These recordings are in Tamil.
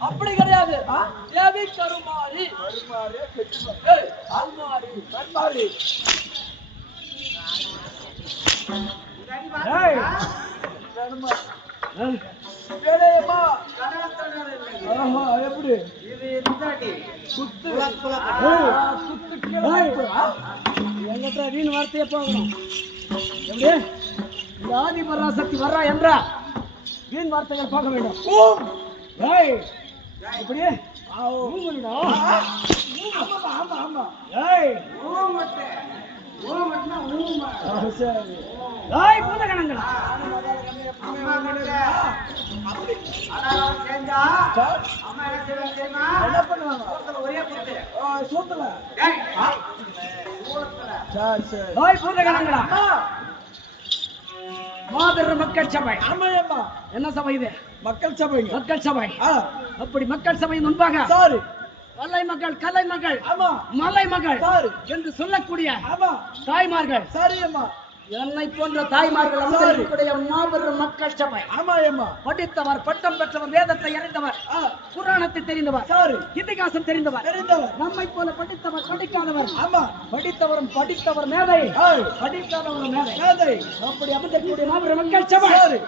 அப்படி கிடையாது. தேவி கருமாரி ஏய், கருமாரி ஏய், எப்படி? என்கிட்ட வீண் வார்த்தையே போகணும் எப்படி? இந்த ஆதி பராசக்தி வர்றா என்றா வீண் வார்த்தைகள் பார்க்க வேண்டும்? ஏய் ஊமுடா. ஏய். ஏய் பூதகணங்களா. என்ன பண்ணுவாங்க? ஆ, சூத்துல. சரி சரி ஏய் பூதகணங்களா? மாபெரும் மக்கள் சபை. ஆமாயம்மா. என்ன சபை இது? மக்கள் சபைங்க. மக்கள் சபை. அப்படி மக்கள் சபை முன்பாக சாரி. வல்லை மக்கள் கலை மக்கள் ஆமா. மலை மகள் சாரி. என்று சொல்லக்கூடிய ஆமா. தாய்மார்கள். சரி அம்மா என்னை போன்ற தாய்மார்கள். அமர்ந்திருக்கக்கூடிய மாபெரும் மக்கள் சபை. ஆமாயம்மா படித்தவர் பட்டம் பெற்றவர் வேதத்தை அறிந்தவர் புராணத்தை தெரிந்தவர் சாரி. இதிகாசம் தெரிந்தவர் தெரிந்தவர். நம்மை போல படித்தவர் படிக்காதவர். ஆமா. படித்தவரும் படித்தவர் மேதை. படிக்காதவரும் மேதை. அப்படி அமர்ந்திருக்கக்கூடிய மாபெரும் மக்கள் சபை.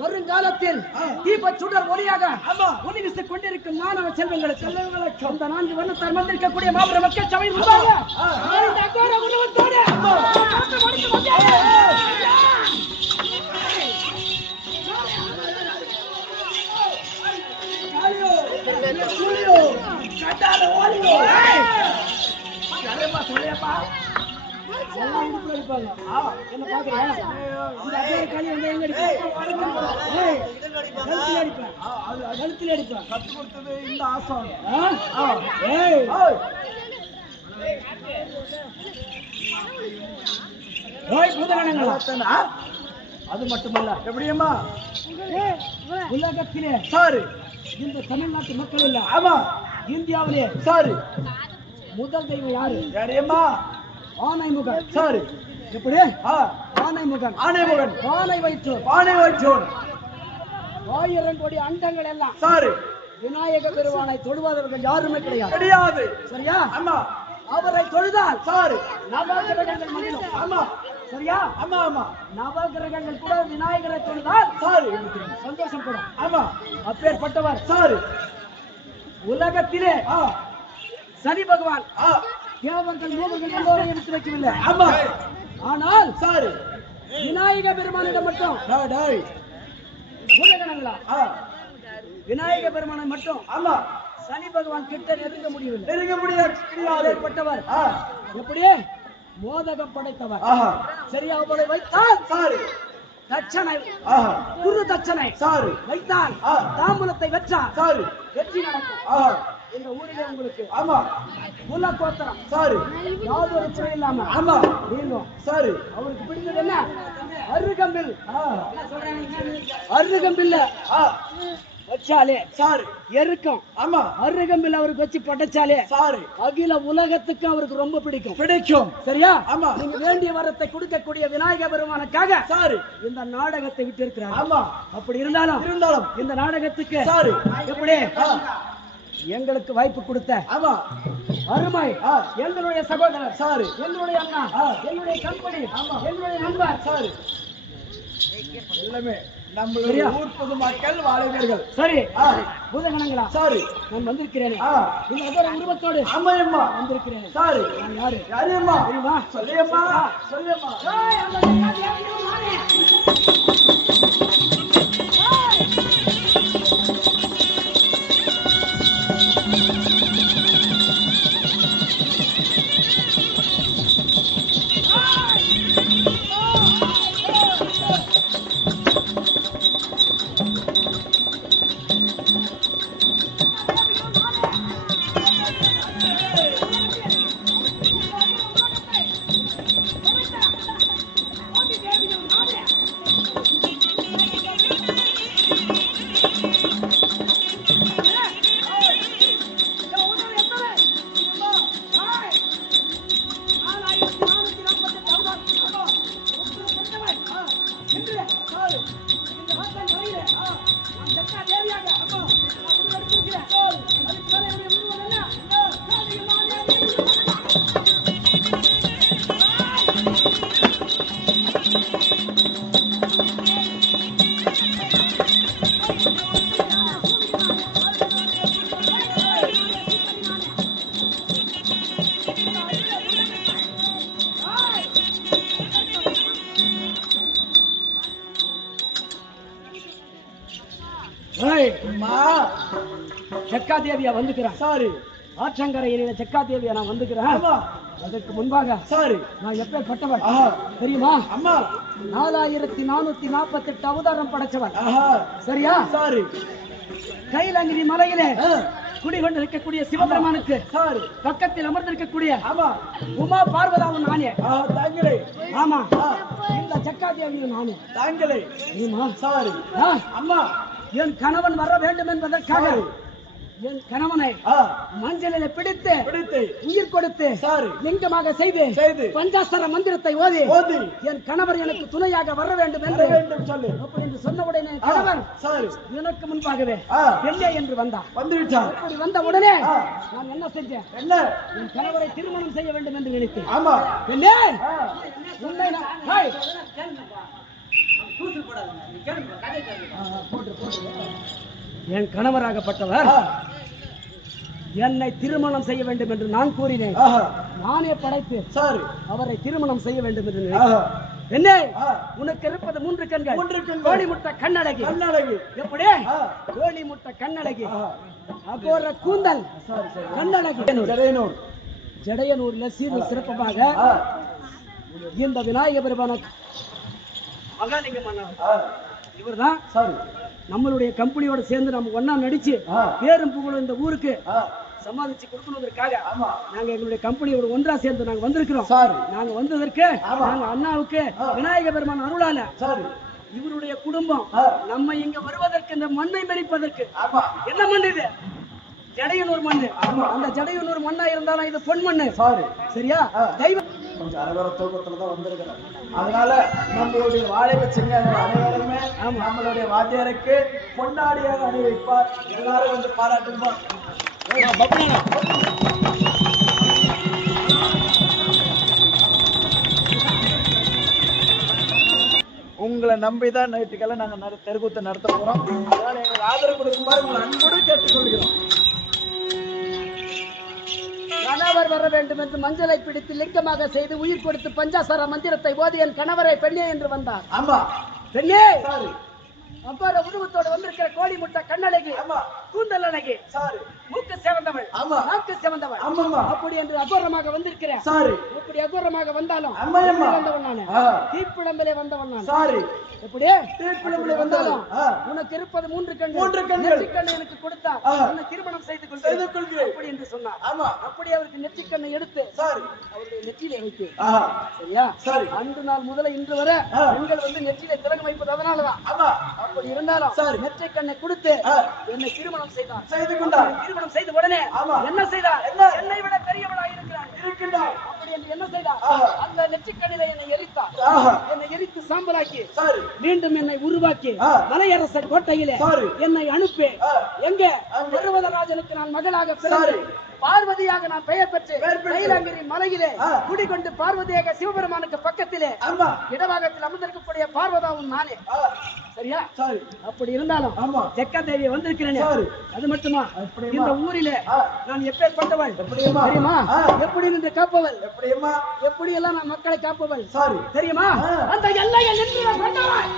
வருங்காலத்தில். தீப சுடர் ஒளியாக ஆமா. ஒளி வீசிக் கொண்டிருக்கும் மாணவ செல்வங்களுக்கு செல்வங்களுக்கு. அந்த நான்கு வண்ணத்தார் வந்திருக்கக்கூடிய மாபெரும் மக்கள் சபை சொல்லியப்பா? என்ன பாக்குறியா? இந்த அகோர காளி வந்து எங்க அடிப்பா? ஏய், கழுத்துல அடிப்பேன். கழுத்துல அடிப்பேன். கத்து கொடுத்தது இந்த ஆசம் ஆ? ஏய், ஏய், பூதகணங்களா? அது மட்டுமல்ல எப்படியம்மா உலகத்திலே சாரி இந்த தமிழ்நாட்டு மக்கள் இல்ல ஆமா இந்தியாவிலே சாரி முதல் தெய்வம் யாரு யாரையம்மா ஆனை முகன் சாரி எப்படி ஆனை முகன் ஆனை வயிற்று பானை வச்சோன் ஆயிரம் கோடி அண்டங்கள் எல்லாம். சாரி. விநாயக பெருமானை தொழுவாதவர்கள் யாருமே கிடையாது. கிடையாது. சரியா? ஆமா அவரை தொழுதால் சாரி. நவகிரகங்கள் ஆமா சரியா? ஆமா ஆமா நவகிரகங்கள் கூட விநாயகரை தொழுதால் சாரி. சந்தோஷப்படும். ஆமா அப்பேற்பட்டவர். சாரி. உலகத்திலே ஆ. சனி பகவான் ஆ. தேவர்கள் மூவர்கள் எடுத்து வைக்கவில்லை ஆமா. ஆனால் சாரி. விநாயக பெருமானிடம் மட்டும். விநாயக பெருமானை மட்டும். ஆமா. சனி பகவான் கிட்ட நெருங்க முடியவில்லை. நெருங்க முடியாது ஏற்பட்டவர். எப்படியே மோதகம் படைத்தவர். ஆஹா. சரியா அவரை வைத்தால் சாரி. தட்சணை. ஆஹா. குரு தட்சணை. சாரி. வைத்தால். தாம்பூலத்தை வெற்றால் சாரி. வெற்றி நடக்கும். ஆஹா. இந்த ஊரிலே உங்களுக்கு. ஆமா. குல கோத்திரம். சாரி. யாதொரு குறை இல்லாம. ஆமா. நீங்கும் சாரி. அவருக்கு என்ன? அருகம்பில். அருகம்பில்ல. வச்சாலே. சாரி. எருக்கம். ஆமா. அருகம்பில் அவருக்கு வச்சு படைச்சாலே. சாரி. அகில உலகத்துக்கு அவருக்கு ரொம்ப பிடிக்கும். பிடிக்கும். சரியா? ஆமா. நீங்க வேண்டிய வரத்தை கொடுக்கக்கூடிய விநாயக பெருமானுக்காக சாரி. இந்த நாடகத்தை விட்டு இருக்கிறார் ஆமா. அப்படி இருந்தாலும் இருந்தாலும். இந்த நாடகத்துக்கு சாரி. எப்படி? எங்களுக்கு வாய்ப்பு கொடுத்த ஆமா. அருமை. எங்களுடைய சகோதரர் சாரி எங்களுடைய அண்ணா. எங்களுடைய கம்பெனி எங்களுடைய நண்பர் சாரி. எல்லாமே நம்மளுடைய? ஊர் பொதுமக்கள் வாலிபர்கள். சரி. பூதகணங்களா? சாரி. நான் வந்திருக்கிறேனே. இந்த அதோட உருவத்தோடு அம்மையம்மா வந்திருக்கிறேன். சாரி. நான் யாரு? யாரையம்மா? தெரியுமா? சொல்லியம்மா. சொல்லியம்மா. செக்காதேவியா வந்துக்கிறேன். சாரி. ஆற்றங்கரையில செக்காதேவியா நான் வந்துக்கிறேன். அதற்கு முன்பாக சாரி. நான் எப்பேற்பட்டவன்? தெரியுமா? அம்மா. நாலாயிரத்தி நானூத்தி நாற்பத்தி எட்டு அவதாரம் படைச்சவன் சரியா? சாரி. கைலாங்கிரி மலையிலே குடிகொண்டு இருக்கக்கூடிய சிவபெருமானுக்கு சாரி. பக்கத்தில் அமர்ந்திருக்கக்கூடிய உமா பார்வதாவும் நானே. தாங்களே. ஆமா. இந்த செக்காதேவியும் நானே. தாங்களே. சாரி. அம்மா. என் கணவன் வர வேண்டும் என்பதற்காக என் கணவனை ஆ. மஞ்சளிலே பிடித்து பிடித்து உயிர் கொடுத்து சாரி லிங்கமாக செய்து செய்து. பஞ்சாசர மந்திரத்தை ஓதி ஓதி. என் கணவர் எனக்கு துணையாக வர வேண்டும் என்று வேண்டும் சொல்லு. அப்படி என்று சொன்ன உடனே கணவன் சாரி. எனக்கு முன்பாகவே பெண்ணே என்று வந்தான் வந்து விட்டார் அப்படி வந்த உடனே. நான் என்ன செஞ்சேன்? என்ன? என் கணவரை திருமணம் செய்ய வேண்டும் என்று நினைத்தேன். ஆமா. பெண்ணே ஆ, உண்மை நான்- ஹேய்! என் கணவராகப்பட்டவர் என்னை திருமணம் செய்ய வேண்டும் என்று நான் கூறினேன். நானே படைத்து சாரி. அவரை திருமணம் செய்ய வேண்டும் என்று என்ன? உனக்கு இருப்பது மூன்று கண்கள். மூன்று கண்கள். கோழி முட்டை கண்ணழகி. கண்ணழகு. எப்படி கோழி முட்டை கண்ணழகி. அகோர கூந்தல். கண்ணழகி. ஜடையனூர். ஜடையனூர்ல சீரும் சிறப்பமாக இந்த விநாயக பெருமான மகாலிங்கம் அண்ணா ஆ, இவர்தான் சாரி. நம்மளுடைய கம்பெனியோட சேர்ந்து நம்ம ஒண்ணா நடிச்சு பேரும் புகழும் இந்த ஊருக்கு சமாளிச்சு கொடுக்கணுங்கிறதுக்காக நாங்க எங்களுடைய கம்பெனியோட ஒன்றா சேர்ந்து நாங்க வந்திருக்கிறோம். நாங்க வந்ததற்கு. நாங்க அண்ணாவுக்கு. விநாயக பெருமான் அருளால சாரி. இவருடைய குடும்பம் நம்ம இங்க வருவதற்கு இந்த மண்ணை மெரிப்பதற்கு. என்ன மண் இது? ஜடையனூர் மண்ணு. அந்த ஜடையனூர் மண்ணா இருந்தாலும் இது பொன் மண்ணு. சாரி. சரியா. தெய்வம் கொஞ்சம் அரைவர தூக்கத்துல தான் வந்திருக்கிறேன் அதனால நம்மளுடைய வாழைப்பு சிங்கங்கள் அனைவருமே நம்மளுடைய வாத்தியாருக்கு பொன்னாடியாக அணிவிப்பார். எல்லாரும் வந்து பாராட்டுமா உங்களை நம்பி தான் நைட்டுக்கெல்லாம் நாங்கள் தெருக்கூத்தை நடத்த போகிறோம் அதனால எங்களுக்கு ஆதரவு கொடுக்குமாறு உங்களை அன்போடு கேட்டுக்கொள்கிறோம். கணவர் வர வேண்டும் என்று மஞ்சளை பிடித்து லிங்கமாக செய்து உயிர் கொடுத்து பஞ்சாசர மந்திரத்தை ஓதி என் கணவரை பெண்ணே என்று வந்தார். ஆமா. பெண்ணே! சாரி. அவ்வாறு உருவத்தோடு வந்திருக்கிற கோழி முட்டை கண்ணழகி கூந்தல் அழகி சாரி. மூக்கு சிவந்தவள் நாக்கு சிவந்தவள். அப்படி என்று அகோரமாக வந்திருக்கிறேன். இப்படி அகோரமாக வந்தாலும். வந்தவன் தீப்பிழம்பிலே வந்தவன் சாரி. எப்படி? தீப்பிழம்பிலே வந்தாலும் உனக்கு இருப்பது மூன்று கண்கள். மூன்று கண்கள். நெற்றிக்கண்ணை எனக்கு கொடுத்தார் ஆ. உன்னை திருமணம் செய்து கொண்டு செய்து கொள்கிறேன். அப்படி என்று சொன்னார் ஆமா. அப்படி அவருக்கு நெற்றிக்கண்ணை எடுத்து சாரி. அவருடைய நெற்றியிலே வைத்து சரியா? சரி. அன்று நாள் முதல்ல இன்று வரை. பெண்கள் வந்து நெற்றியிலே திறகு வைப்பது அதனாலதான். ஆமா. அப்படி இருந்தாலும் சரி. நெற்றிக்கண்ணை கொடுத்து ஆ. என்னை திருமணம் செய்தார் செய்து கொண்டார் திருமணம் செய்த உடனே ஆமா. என்ன செய்தார் என்ன? என்னை விட பெரியவளாக இருக்கிறார் இருக்கின்றார் அப்படி என்று என்ன செய்தார் ஆஹா. அந்த நெற்றிக்கண்ணிலே என்னை எரித்தார் ஆஹா என்னை எரித்து சாம்பலாக்கி. மீண்டும் என்னை உருவாக்கி. ஆ. மலையரசர் கோட்டையிலே என்னை அனுப்பி. எங்கே. பர்வதராஜனுக்கு நான் மகளாக பிறந்து சாரி. பார்வதியாக நான் பெயர் பெற்று கைலாங்கிரி மலையிலே குடிகொண்டு பார்வதியாக சிவபெருமானுக்கு பக்கத்திலே இடவாகத்தில் அமர்ந்திருக்கக்கூடிய பார்வதாவும் நானே. சரியா? அப்படி இருந்தாலும் ஆமா. ஜெக்காதேவி வந்திருக்கிறேன். அது மட்டுமா? இந்த ஊரிலே நான் எப்பேற்பட்டவள்? தெரியுமா? எப்படி நின்று காப்பவள்? எப்படியுமா எப்படி எல்லாம் நான் மக்களை காப்பவள்? தெரியுமா? அந்த எல்லையை நின்று கொண்டவள்.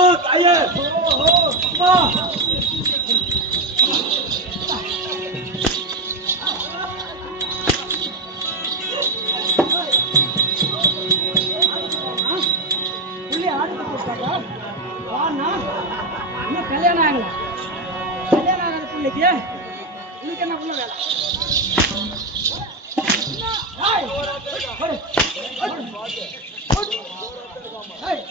அம்மா புள்ளி ஆடிட்டு போட்டாக்கா வாண்ணா இன்னும் கல்யாணம் ஆகல கல்யாணம் ஆகாத பிள்ளைக்கு உனக்கு என்ன பண்ண வேலை ஏய்,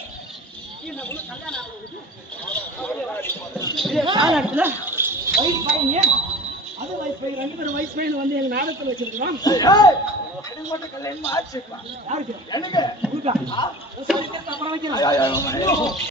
காலகட்டத்துல வயசு பையன் அது வயசு பையன் ரெண்டு பேரும் வயசு பையன் வந்து எங்க நாடகத்தில் வச்சிருக்கிறோம். எனக்கு மட்டும் கல்யாணம் ஆச்சுப்பா. யாருக்கு? எனக்கு. அப்புறம் வைக்கிறேன்.